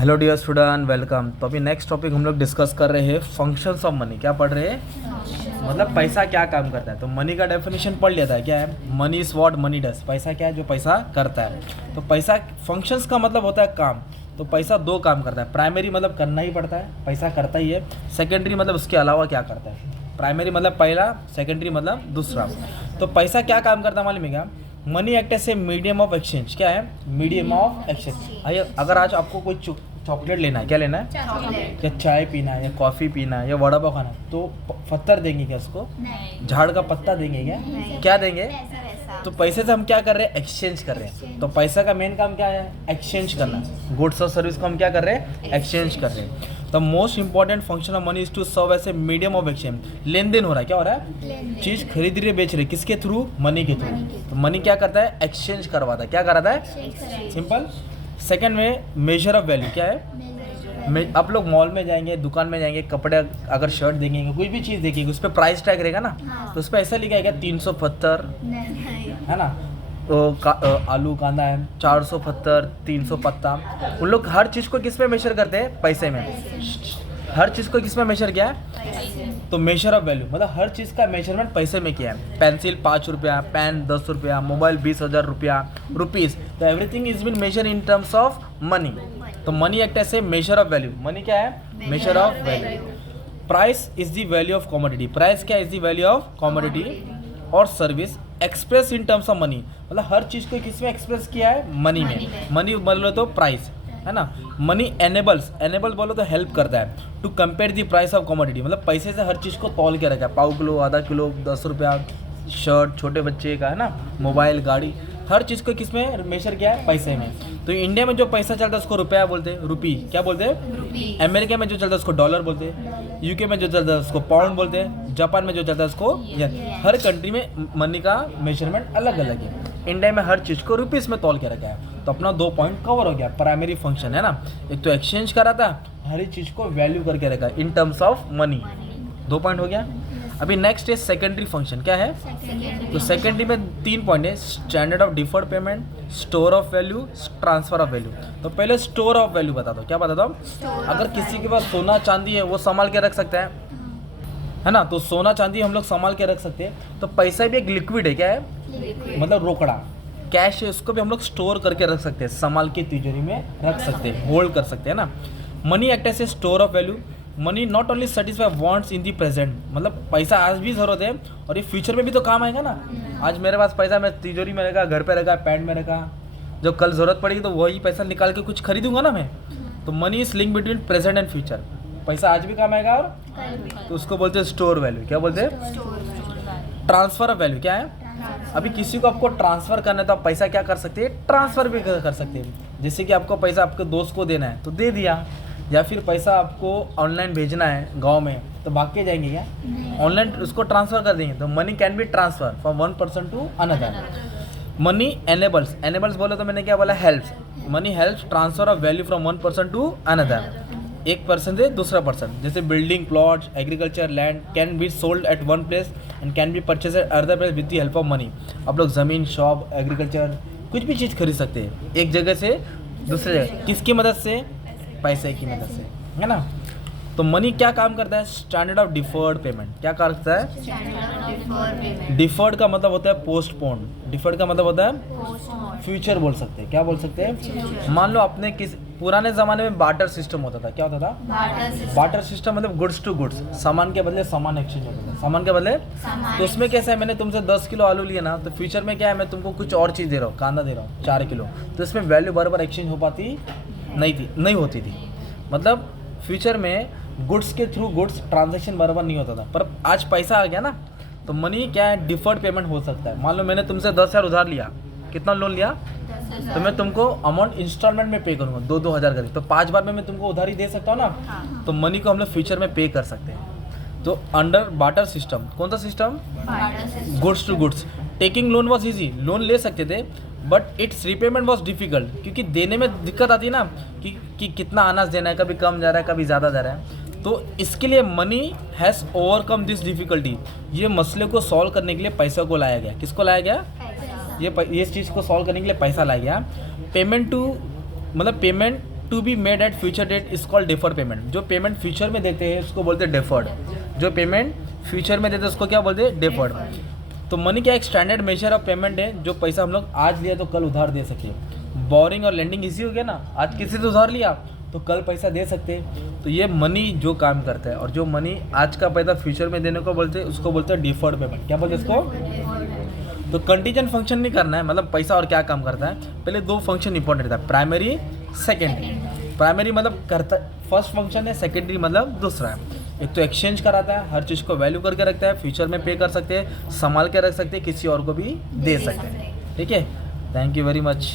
Hello dear student, welcome. तो अभी next topic हम लोग डिस्कस कर रहे हैं फंक्शंस ऑफ मनी। क्या पढ़ रहे हैं? मतलब पैसा क्या काम करता है। तो मनी का डेफिनेशन पढ़ लिया था। क्या है? Money is what money does. पैसा क्या है? जो पैसा करता है। तो पैसा फंक्शंस का मतलब होता है काम। तो पैसा दो काम करता है। प्राइमरी मतलब करना ही पड़ता है, पैसा करता ही है। सेकेंडरी मतलब उसके अलावा क्या करता है। प्राइमरी मतलब पहला, सेकेंडरी मतलब दूसरा। तो पैसा क्या काम करता है मालूम है क्या? Money act as a medium of exchange. क्या है? Medium of exchange. आइए, अगर आज आपको कोई चॉकलेट लेना है, क्या लेना है? चॉकलेट। या चाय पीना है, या कॉफ़ी पीना है, या वड़ा पाव खाना है, तो पत्थर देंगे क्या उसको? नहीं। झाड़ का पत्ता देंगे क्या? नहीं। क्या देंगे? पैसा। तो पैसे से हम क्या कर रहे हैं? एक्सचेंज कर रहे हैं। तो पैसा का मेन काम क्या है? एक्सचेंज करना। गुड्स और सर्विस को हम क्या कर रहे हैं? एक्सचेंज कर रहे हैं। The most important function of money is to serve as a medium of exchange. लेन देन हो रहा है। क्या हो रहा है? चीज खरीद रहे बेच रहे, किसके थ्रू? मनी के थ्रू। तो मनी क्या करता है? एक्सचेंज करवाता है। क्या कराता है? सिंपल। सेकेंड में मेजर ऑफ वैल्यू। क्या है? आप लोग मॉल में जाएंगे, दुकान में जाएंगे, कपड़े अगर शर्ट देखेंगे, कोई भी चीज़ देखेंगे, उस पर प्राइस टैग रहेगा ना। तो उस पर ऐसा लिखा है क्या? 370 है ना। आलू कांदा है 470, 300 पत्ता। उन लोग हर चीज़ को किस में मेजर करते हैं? पैसे में। हर चीज़ को किस में मेजर किया है? तो मेजर ऑफ वैल्यू मतलब हर चीज़ का मेजरमेंट पैसे में किया है। पेंसिल 5 रुपया, पेन 10 रुपया, मोबाइल 20,000 रुपया, रुपीज़। तो everything is been measure in terms of money. तो money act as a measure of value. Money क्या है? Measure of value. Price is the value of commodity. Price क्या is the value of commodity और service express in terms of money. मतलब हर चीज़ को किस में एक्सप्रेस किया है? मनी में। मनी बोलो तो प्राइस है ना। मनी एनेबल्स, एनेबल बोलो तो हेल्प करता है to compare the price of commodity. मतलब पैसे से हर चीज़ को तौल के रखा है। पाव किलो, आधा किलो, 10 रुपया, शर्ट छोटे बच्चे का है ना, मोबाइल, गाड़ी, हर चीज़ को किस में मेजर किया है? पैसे में। तो इंडिया में जो पैसा चलता है उसको रुपया बोलते हैं, रुपी। क्या बोलते हैं? अमेरिका में जो चलता है उसको डॉलर बोलते हैं। यूके में जो चलता है उसको पाउंड बोलते हैं। जापान में जो चलता है उसको येन। हर कंट्री में मनी का मेजरमेंट अलग अलग है। इंडिया में हर चीज़ को रुपीस में तौल के रखा है। तो अपना 2 पॉइंट कवर हो गया। प्राइमरी फंक्शन है ना, एक तो एक्सचेंज करा था, हर एक चीज़ को वैल्यू करके रखा है इन टर्म्स ऑफ मनी। 2 पॉइंट हो गया। अभी नेक्स्ट है सेकेंडरी फंक्शन। क्या है? तो सेकेंडरी में 3 पॉइंट है। Standard of deferred payment, store of value, transfer of value. तो पहले स्टोर ऑफ वैल्यू बता दो। क्या बता दो? अगर किसी के पास सोना चांदी है वो संभाल के रख सकता है ना। तो सोना चांदी हम लोग संभाल के रख सकते हैं। तो पैसा भी एक लिक्विड है। क्या है? मतलब रोकड़ा कैश है, उसको भी हम लोग स्टोर करके रख सकते हैं, संभाल के तिजोरी में रख सकते हैं, होल्ड कर सकते हैं ना। Money act as a store of value. Money not only satisfy wants in the present. मतलब पैसा आज भी ज़रूरत है और ये फ्यूचर में भी तो काम आएगा ना। आज मेरे पास पैसा, मैं तिजोरी में रखा, घर पे रखा, पैंट में रखा, जब कल ज़रूरत पड़ेगी तो वही पैसा निकाल के कुछ खरीदूंगा ना मैं। तो money is link between present and future. पैसा आज भी काम आएगा और तो उसको बोलते हैं स्टोर वैल्यू। क्या बोलते हैं? Transfer of value. क्या है? अभी किसी को आपको ट्रांसफ़र करना है तो आप पैसा क्या कर सकते हैं? ट्रांसफ़र भी कर सकते हैं। जैसे कि आपको पैसा आपके दोस्त को देना है तो दे दिया, या फिर पैसा आपको ऑनलाइन भेजना है गांव में तो भाग के जाएंगे क्या? ऑनलाइन उसको ट्रांसफ़र कर देंगे। तो money can be transfer from one person to another. Money enables, enables बोले तो मैंने क्या बोला? Helps. Money helps transfer of value from one person to another. एक पर्सन से दूसरा पर्सन। जैसे building, plots, agriculture land can be sold at one place and can be purchase at other place with the help of money. आप लोग ज़मीन, shop, agriculture, कुछ भी चीज़ खरीद सकते हैं एक जगह से दूसरे जगह। किसकी मदद से? पैसे की मदद से, है ना। तो मनी क्या काम करता है? Standard of deferred payment. क्या करता है? डिफर्ड का मतलब होता है पोस्टपोन। डिफर्ड का मतलब होता है फ्यूचर बोल सकते हैं। क्या बोल सकते हैं? मान लो अपने किस पुराने ज़माने में बार्टर सिस्टम होता था। क्या होता था? बार्टर सिस्टम मतलब गुड्स टू गुड्स, सामान के बदले सामान एक्सचेंज होता था। सामान के बदले तो उसमें कैसा है? मैंने तुमसे 10 किलो आलू लिया ना, तो फ्यूचर में क्या है? मैं तुमको कुछ और चीज़ दे रहा हूँ, कांदा दे रहा हूँ 4 किलो। तो इसमें वैल्यू बराबर एक्सचेंज हो पाती नहीं होती थी। मतलब फ्यूचर में गुड्स के थ्रू गुड्स ट्रांजैक्शन बराबर नहीं होता था। पर आज पैसा आ गया ना, तो मनी क्या है? डिफर्ड पेमेंट हो सकता है। मान लो मैंने तुमसे 10,000 उधार लिया। कितना लोन लिया? तो मैं तुमको अमाउंट इंस्टॉलमेंट में पे करूँगा 2-2 हज़ार करके। तो 5 बार में मैं तुमको उधारी दे सकता हूँ ना। तो मनी को हम लोग फ्यूचर में पे कर सकते हैं। तो अंडर बार्टर सिस्टम, कौन सा system? Goods to goods. Taking loan was easy, loan ले सकते थे, but its repayment was difficult. क्योंकि देने में दिक्कत आती है ना कि कितना अनाज देना है, कभी कम जा रहा है, कभी ज़्यादा जा रहा है। तो इसके लिए money has overcome this difficulty. ये मसले को सॉल्व करने के लिए पैसा को लाया गया। किसको लाया गया? ये इस चीज़ को सॉल्व करने के लिए पैसा लाया गया। पेमेंट टू मतलब payment to be made at future date is called deferred payment. जो पेमेंट फ्यूचर में देते हैं उसको बोलते हैं डेफर्ड। जो पेमेंट फ्यूचर में देते हैं उसको क्या बोलते हैं? डेफर्ड। तो मनी क्या एक स्टैंडर्ड मेजर ऑफ पेमेंट है जो पैसा हम लोग आज लिया तो कल उधार दे सके। बोरिंग और लेंडिंग इजी हो गया ना, आज किसी से उधार लिया तो कल पैसा दे सकते हैं। तो ये मनी जो काम करता है, और जो मनी आज का पैसा फ्यूचर में देने को बोलते हैं उसको बोलते हैं डिफर्ड पेमेंट। क्या बोलते हैं इसको? तो कंटीजेंट फंक्शन नहीं करना है, मतलब पैसा और क्या काम करता है। पहले दो फंक्शन इंपॉर्टेंट रहता है, प्राइमरी सेकेंडरी। प्राइमरी मतलब करता फर्स्ट फंक्शन है, सेकेंडरी मतलब दूसरा है। एक तो एक्सचेंज कराता है, हर चीज़ को वैल्यू करके रखता है, फ्यूचर में पे कर सकते हैं, संभाल के रख सकते हैं, किसी और को भी दे सकते हैं। ठीक है, थैंक यू वेरी मच।